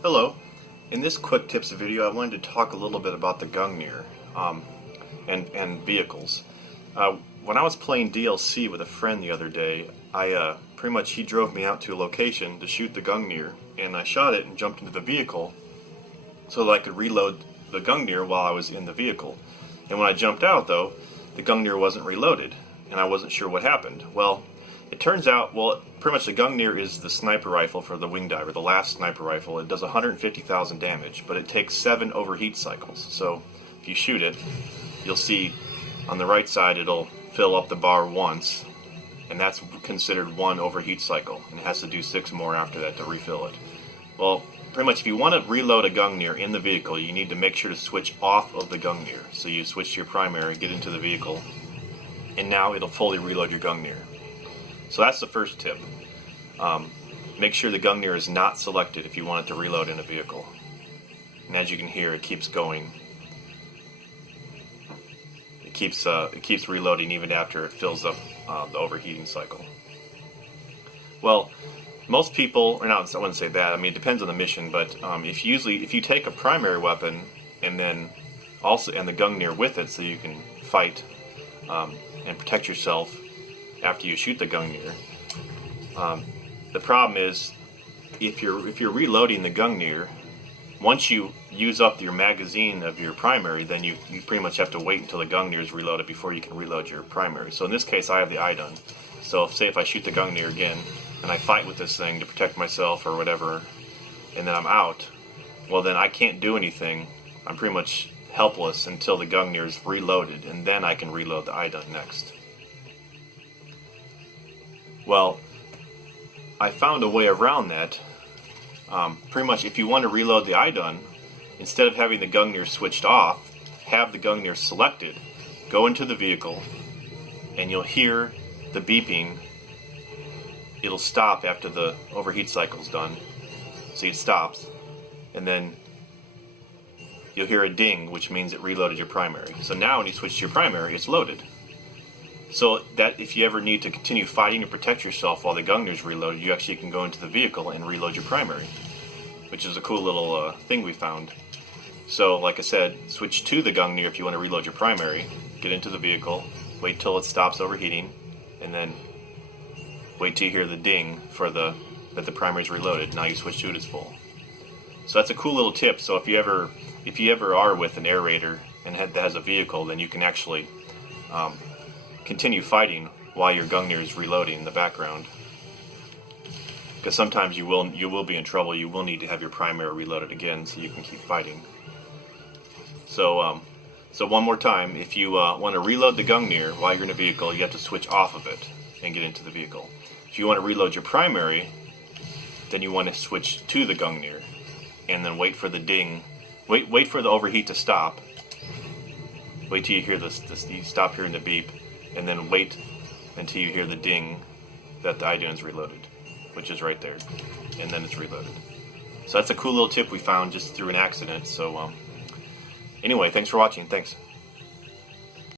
Hello. In this quick tips video I wanted to talk a little bit about the gungneir and vehicles. When I was playing DLC with a friend the other day, he drove me out to a location to shoot the gungneir, and I shot it and jumped into the vehicle so that I could reload the gungneir while I was in the vehicle. And when I jumped out though, the gungneir wasn't reloaded and I wasn't sure what happened. Well, it turns out, pretty much the gungneir is the sniper rifle for the wing diver, the last sniper rifle. It does 150,000 damage, but it takes 7 overheat cycles. So if you shoot it, you'll see on the right side it'll fill up the bar once, and that's considered 1 overheat cycle, and it has to do 6 more after that to refill it. Well, pretty much if you want to reload a gungneir in the vehicle, you need to make sure to switch off of the gungneir. So you switch to your primary, get into the vehicle, and now it'll fully reload your gungneir. So that's the first tip. Make sure the gungneir is not selected if you want it to reload in a vehicle. And as you can hear, it keeps going. It keeps reloading even after it fills up the overheating cycle. Well, most people, I wouldn't say that. I mean, it depends on the mission. But if you take a primary weapon and then the gungneir with it, so you can fight and protect yourself after you shoot the gungneir. The problem is, if you're reloading the gungneir, once you use up your magazine of your primary, then you pretty much have to wait until the gungneir is reloaded before you can reload your primary. So in this case, I have the eye-done. So say if I shoot the gungneir again, and I fight with this thing to protect myself or whatever, and then I'm out, well then I can't do anything. I'm pretty much helpless until the gungneir is reloaded, and then I can reload the eye-done next. Well, I found a way around that. Pretty much if you want to reload the eye-done, instead of having the gungneir switched off, have the gungneir selected, go into the vehicle, and you'll hear the beeping. It'll stop after the overheat cycle's done. See, it stops, and then you'll hear a ding, which means it reloaded your primary. So now when you switch to your primary, it's loaded. So that if you ever need to continue fighting to protect yourself while the gungneir is reloaded, you actually can go into the vehicle and reload your primary, which is a cool little thing we found. So like I said, switch to the gungneir if you want to reload your primary, get into the vehicle, wait till it stops overheating, and then wait till you hear the ding that the primary is reloaded. Now you switch to it, it's full. So that's a cool little tip. So if you ever are with an aerator and that has a vehicle, then you can actually continue fighting while your gungneir is reloading in the background, because sometimes you will be in trouble. You will need to have your primary reloaded again so you can keep fighting. So one more time, if you want to reload the gungneir while you're in a vehicle, you have to switch off of it and get into the vehicle. If you want to reload your primary, then you want to switch to the gungneir and then wait for the ding. Wait for the overheat to stop. Wait till you hear you stop hearing the beep, and then wait until you hear the ding that the eye-done is reloaded, which is right there, and then it's reloaded. So that's a cool little tip we found just through an accident. So anyway, thanks for watching. Thanks.